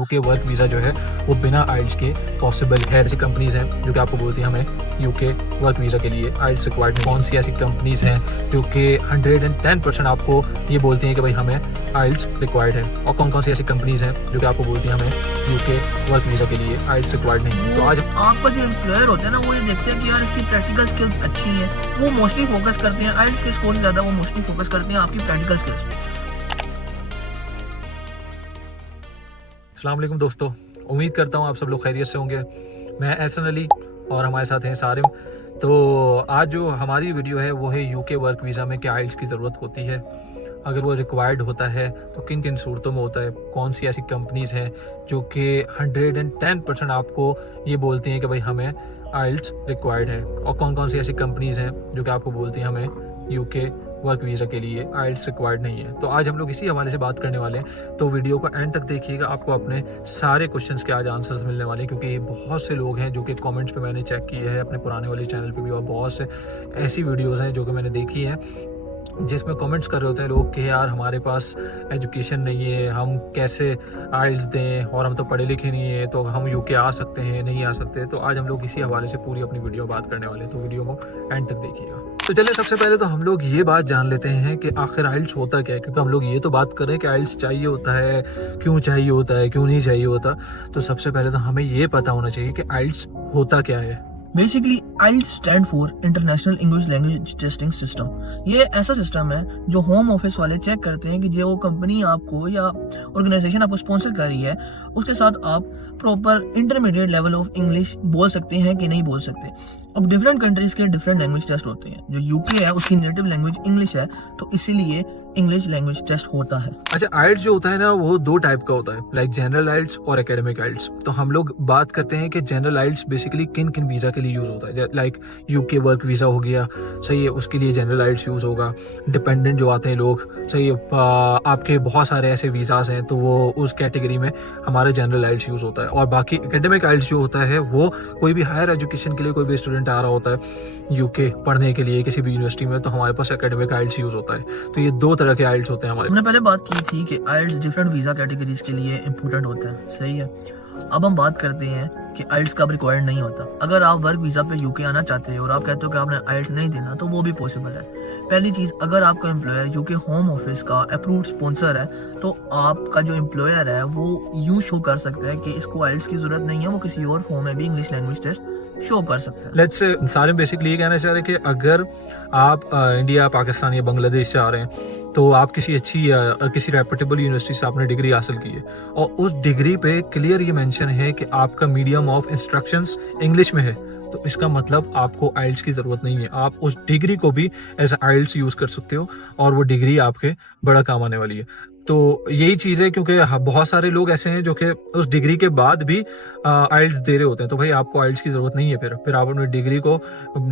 UK work visa जो है वो बिना आइल्स के पॉसिबल है। ऐसी कंपनीज़ हैं जो कि आपको बोलती हैं हमें यूके वर्क वीज़ा के लिए आइल्स रिक्वायर्ड है। कौन सी ऐसी कंपनीज़ हैं जो कि 110% आपको ये बोलती हैं कि भाई हमें आइल्स रिक्वायर्ड है, और कौन कौन सी ऐसी कंपनीज़ हैं जो कि आपको बोलती हैं हमें यूके वर्क वीज़ा के लिए आइल्स रिक्वायर्ड नहीं है। तो आज आपका जो एम्प्लॉयर होता है ना, वो ये देखते हैं कि यार इसकी प्रैक्टिकल स्किल्स अच्छी हैं, वो मोस्टली फोकस करते हैं आइल्स के स्कोर से ज़्यादा, वो मोस्टली फोकस करते हैं आपकी प्रैक्टिकल स्किल्स पे। अस्सलाम वालेकुम दोस्तों, उम्मीद करता हूँ आप सब लोग खैरियत से होंगे। मैं एहसन अली और हमारे साथ हैं सारिम। तो आज जो हमारी वीडियो है वो है यूके वर्क वीज़ा में क्या आइल्स की ज़रूरत होती है, अगर वो रिक्वायर्ड होता है तो किन किन सूरतों में होता है, कौन सी ऐसी कंपनीज़ हैं जो कि 110% आपको ये बोलती हैं कि भाई हमें आइल्स रिक्वायर्ड है, और कौन कौन सी ऐसी कंपनीज़ हैं जो कि आपको बोलती हैं हमें यूके वर्क वीज़ा के लिए आइल्स रिक्वायर्ड नहीं है। तो आज हम लोग इसी हवाले से बात करने वाले हैं, तो वीडियो को एंड तक देखिएगा। आपको अपने सारे क्वेश्चंस के आज आंसर्स मिलने वाले हैं, क्योंकि बहुत से लोग हैं जो कि कमेंट्स पे मैंने चेक किए हैं अपने पुराने वाले चैनल पे भी, और बहुत से ऐसी वीडियोज़ हैं जो कि मैंने देखी हैं जिसमें कमेंट्स कर रहे होते हैं लोग कि यार हमारे पास एजुकेशन नहीं है, हम कैसे आइल्स दें, और हम तो पढ़े लिखे नहीं है, तो हम यूके आ सकते हैं नहीं आ सकते। तो आज हम लोग इसी हवाले से पूरी अपनी वीडियो बात करने वाले हैं, तो वीडियो को एंड तक देखिएगा। तो चलिए सबसे पहले तो हम लोग ये बात जान लेते हैं कि आखिर आइल्स होता क्या है, क्योंकि हम लोग ये तो बात कर रहे हैं कि आइल्स चाहिए होता है, क्यों चाहिए होता है, क्यों नहीं चाहिए होता। तो सबसे पहले तो हमें ये पता होना चाहिए कि आइल्स होता क्या है। Basically IELTS stand for international English language testing system. ये ऐसा सिस्टम है जो होम ऑफिस वाले चेक करते हैं कि जो कंपनी आपको या ऑर्गेनाइजेशन आपको स्पॉन्सर कर रही है उसके साथ आप proper intermediate level of English बोल सकते हैं कि नहीं बोल सकते। अब डिफरेंट कंट्रीज के डिफरेंट लैंग्वेज टेस्ट होते हैं। जो यूके है उसकी नेटिव लैंग्वेज इंग्लिश है, तो इसीलिए इंग्लिश लैंग्वेज टेस्ट होता है। अच्छा, आइल्स जो होता है ना वो दो टाइप का होता है, लाइक जनरल आइल्स और एकेडमिक आइल्स। तो हम लोग बात करते हैं कि जनरल आइल्स बेसिकली किन किन वीज़ा के लिए यूज़ होता है। लाइक यूके वर्क वीज़ा हो गया, सही है, उसके लिए जनरल आइल्स यूज़ होगा। डिपेंडेंट जो आते हैं लोग, सही है, आपके बहुत सारे ऐसे वीज़ाज हैं तो वो उस कैटेगरी में हमारा जनरल आइल्स यूज़ होता है। और बाकी एकेडमिक आइल्स जो होता है वो कोई भी हायर एजुकेशन के लिए कोई भी स्टूडेंट आ रहा होता है यूके पढ़ने के लिए किसी भी यूनिवर्सिटी में, तो हमारे पास एकेडमिक आइल्स यूज़ होता है। तो ये दो तरह के आइल्स होते हैं हमारे। हमने पहले बात की थी कि आइल्ट्स डिफरेंट वीज़ा कैटेगरीज के लिए इम्पोर्टेंट होता है, सही है। अब हम बात करते हैं कि आइल्ट्स कब रिक्वायर्ड नहीं होता। अगर आप वर्क वीज़ा पे यूके आना चाहते हैं और आप कहते हो कि आपने आइल्ट्स नहीं देना, तो वो भी पॉसिबल है। पहली चीज़, अगर आपका एम्प्लॉयर यूके होम ऑफिस का अप्रूव्ड स्पॉन्सर है तो आपका जो एम्प्लॉयर है वो यूँ शो कर सकता है कि इसको आइल्ट्स की ज़रूरत नहीं है, वो किसी और फॉर्म में भी इंग्लिश लैंग्वेज टेस्ट शो कर सकता है। लेट्स से सारे बेसिकली ये कहना चाह रहे हैं कि अगर आप इंडिया, पाकिस्तान या बांग्लादेश से आ रहे हैं तो आप किसी अच्छी किसी रेपुटेबल यूनिवर्सिटी से आपने डिग्री हासिल की है और उस डिग्री पे क्लियर ये मेंशन है कि आपका मीडियम ऑफ इंस्ट्रक्शंस इंग्लिश में है, तो इसका मतलब आपको आइल्ट्स की ज़रूरत नहीं है। आप उस डिग्री को भी एज आइल्ट्स यूज़ कर सकते हो और वो डिग्री आपके बड़ा काम आने वाली है। तो यही चीज़ है, क्योंकि बहुत सारे लोग ऐसे हैं जो कि उस डिग्री के बाद भी आइल्ट्स दे रहे होते हैं, तो भाई आपको आइल्ट्स की ज़रूरत नहीं है। फिर आप अपनी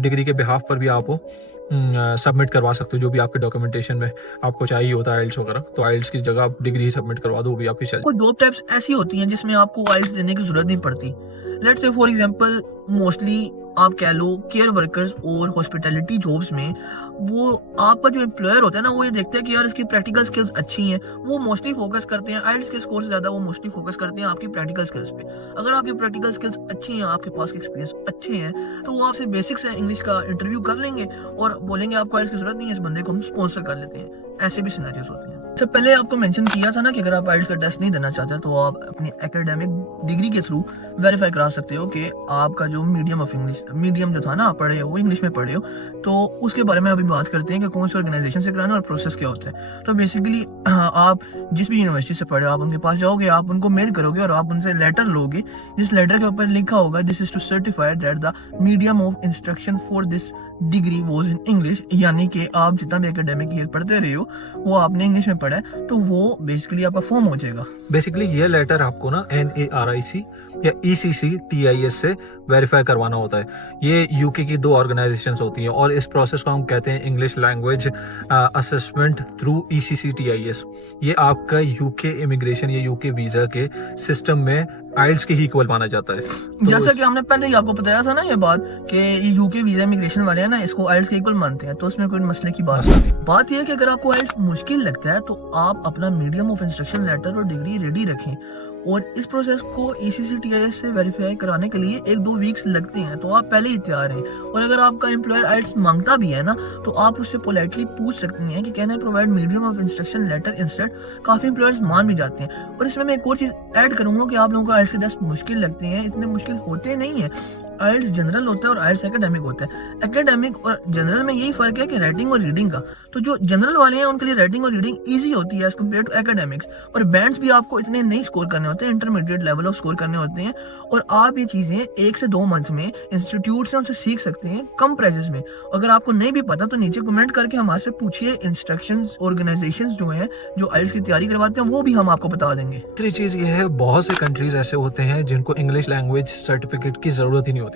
डिग्री के बिहाफ पर भी आप सबमिट करवा सकते हो जो भी आपके डॉक्यूमेंटेशन में आपको चाहिए होता है आइल्ट्स वगैरह। तो आइल्ट्स की जगह आप डिग्री सबमिट करवा दो, वो भी आपकी चल। कोई जॉब टाइप्स ऐसी होती हैं जिसमें आपको आइल्ट्स देने की जरूरत नहीं पड़ती। Let's say for example, mostly आप कह लो केयर वर्कर्स और हॉस्पिटैलिटी जॉब्स में वो आपका जो एम्प्लॉयर होता है ना, वो ये देखते हैं कि यार इसकी प्रैक्टिकल स्किल्स अच्छी हैं, वो मोस्टली फोकस करते हैं आइल्ट्स के स्कोर से ज़्यादा, वो मोस्टली फोकस करते हैं आपकी प्रैक्टिकल स्किल्स पे। अगर आपकी प्रैक्टिकल स्किल्स अच्छी हैं, आपके पास के एक्सपीरियंस अच्छे हैं, तो वो आपसे बेसिक से इंग्लिश का इंटरव्यू कर लेंगे और बोलेंगे आपको आइल्ट्स की जरूरत नहीं है, इस बंदे को हम स्पॉन्सर कर लेते हैं। ऐसे भी सिनेरियोस होते हैं। इससे पहले आपको मेंशन किया था ना कि अगर आप आइल्ट्स का टेस्ट नहीं देना चाहते तो आप अपनी एकेडमिक डिग्री के थ्रू वेरीफाई करा सकते हो कि आपका जो मीडियम ऑफ इंग्लिश, मीडियम जो था ना आप पढ़े हो वो इंग्लिश में पढ़े हो। तो उसके बारे में अभी बात करते हैं कि कौन सी ऑर्गेनाइजेशन से कराना और प्रोसेस क्या होता है। तो बेसिकली आप जिस भी यूनिवर्सिटी से पढ़े हो आप उनके पास जाओगे, आप उनको मेल करोगे और आप उनसे लेटर लोगे, जिस लेटर के ऊपर लिखा होगा this is to certify that the medium of instruction for this degree was in English, यानी कि आप जितना भी एकेडमिक ईयर पढ़ते रहे हो वो आपने इंग्लिश में पढ़ा है, तो वो बेसिकली आपका फॉर्म हो जाएगा। बेसिकली ये लेटर आपको ना NARIC या ECCTIS से वेरीफाई करवाना होता है। ये यूके की दो ऑर्गेनाइजेशंस होती हैं और इस प्रोसेस को हम कहते हैं English language assessment through ECCTIS। ये आपका यूके इमिग्रेशन या यूके वीज़ा के सिस्टम में आइल्ट्स के ही इक्वल माना जाता है। तो जैसा कि हमने पहले ही आपको बताया था ना ये बात कि ये यूके वीजा इमिग्रेशन वाले हैं ना, इसको आइल्ट्स के इक्वल मानते हैं, तो इसमें कोई मसले की बात नहीं। बात यह है कि अगर आपको आइल्ट्स मुश्किल लगता है तो आप अपना मीडियम ऑफ इंस्ट्रक्शन लेटर और डिग्री रेडी रखें और इस प्रोसेस को ECCTIS से वेरीफाई कराने के लिए 1-2 वीक्स लगते हैं, तो आप पहले ही तैयार हैं। और अगर आपका एम्प्लॉयर आइल्स मांगता भी है ना, तो आप उससे पोलाइटली पूछ सकते हैं कि can I provide medium of instruction letter instead. काफ़ी एम्प्लॉयर्स मान भी जाते हैं। और इसमें मैं एक और चीज़ ऐड करूँगा कि आप लोगों को आइल्स के टेस्ट मुश्किल लगते हैं, इतने मुश्किल होते नहीं है। आइल्स जनरल होता है और आइल्स एकेडमिक होता है। एकेडमिक और जनरल में यही फर्क है कि राइटिंग और रीडिंग का। तो जो जनरल वाले हैं उनके लिए राइटिंग और रीडिंग इजी होती है एज कम्पेयर टू एकेडमिक्स। और बैंड्स भी आपको इतने नहीं स्कोर करने होते हैं, इंटरमीडिएट लेवल ऑफ स्कोर करने होते हैं। और आप ये चीज़ें 1 से 2 मंथ में इंस्टीट्यूट से उनसे सीख सकते हैं कम प्राइजेस में। अगर आपको नहीं भी पता तो नीचे कमेंट करके हमारे से पूछिए। इंस्ट्रक्शंस ऑर्गेनाइजेशंस जो हैं जो आइल्स की तैयारी करवाते हैं वो भी हम आपको बता देंगे। दूसरी चीज़ ये है, बहुत से कंट्रीज ऐसे होते हैं जिनको इंग्लिश लैंग्वेज सर्टिफिकेट की ज़रूरत ही नहीं होती,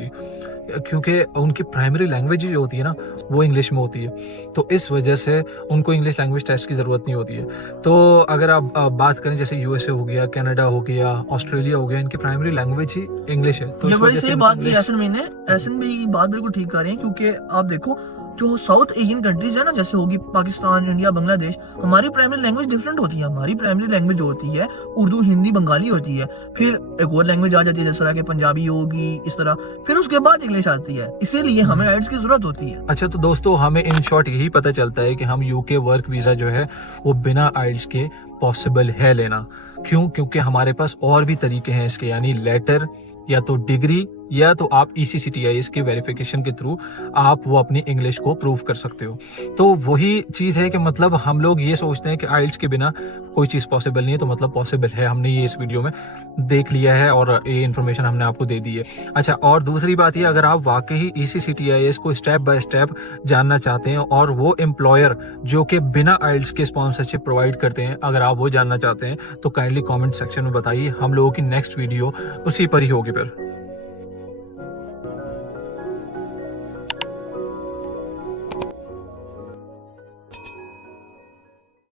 क्योंकि उनकी प्राइमरी लैंग्वेज जो होती है ना वो इंग्लिश में होती है। तो इस वजह से उनको इंग्लिश लैंग्वेज टेस्ट की ज़रूरत नहीं होती है। तो अगर आप बात करें जैसे USA हो गया, कनाडा हो गया, ऑस्ट्रेलिया हो गया, इनकी प्राइमरी लैंग्वेज ही इंग्लिश है। तो ये इस बड़ी वजह सही से बात की ऐसन मैंने ऐसन भी ये बात बिल्कुल ठीक कर रहे हैं, क्योंकि आप देखो जो साउथ एशियन कंट्रीज है ना, जैसे होगी पाकिस्तान, इंडिया, बांग्लादेश, हमारी प्राइमरी लैंग्वेज डिफरेंट होती है। हमारी प्राइमरी लैंग्वेज जो होती है उर्दू, हिंदी, बंगाली होती है। फिर एक और लैंग्वेज आ जाती है, जिस तरह के पंजाबी होगी, इस तरह। फिर उसके बाद इंग्लिश आती है, इसीलिए हमें आइल्स की जरूरत होती है। अच्छा, तो दोस्तों हमें इन शॉर्ट यही पता चलता है कि हम UK वर्क वीज़ा जो है वो बिना आइल्स के पॉसिबल है लेना। क्यों? क्योंकि हमारे पास और भी तरीके हैं इसके, यानी लेटर या तो डिग्री या तो आप ECCTIS के वेरिफिकेशन के थ्रू आप वो अपनी इंग्लिश को प्रूव कर सकते हो। तो वही चीज़ है कि मतलब हम लोग ये सोचते हैं कि आइल्स के बिना कोई चीज़ पॉसिबल नहीं है, तो मतलब पॉसिबल है। हमने ये इस वीडियो में देख लिया है और ये इन्फॉर्मेशन हमने आपको दे दी है। अच्छा, और दूसरी बात ये, अगर आप वाकई ECCTIS को स्टेप बाय स्टेप जानना चाहते हैं और वो एम्प्लॉयर जो कि बिना आइल्स के स्पॉन्सरशिप प्रोवाइड करते हैं, अगर आप वो जानना चाहते हैं तो काइंडली कॉमेंट सेक्शन में बताइए। हम लोगों की नेक्स्ट वीडियो उसी पर ही होगी फिर।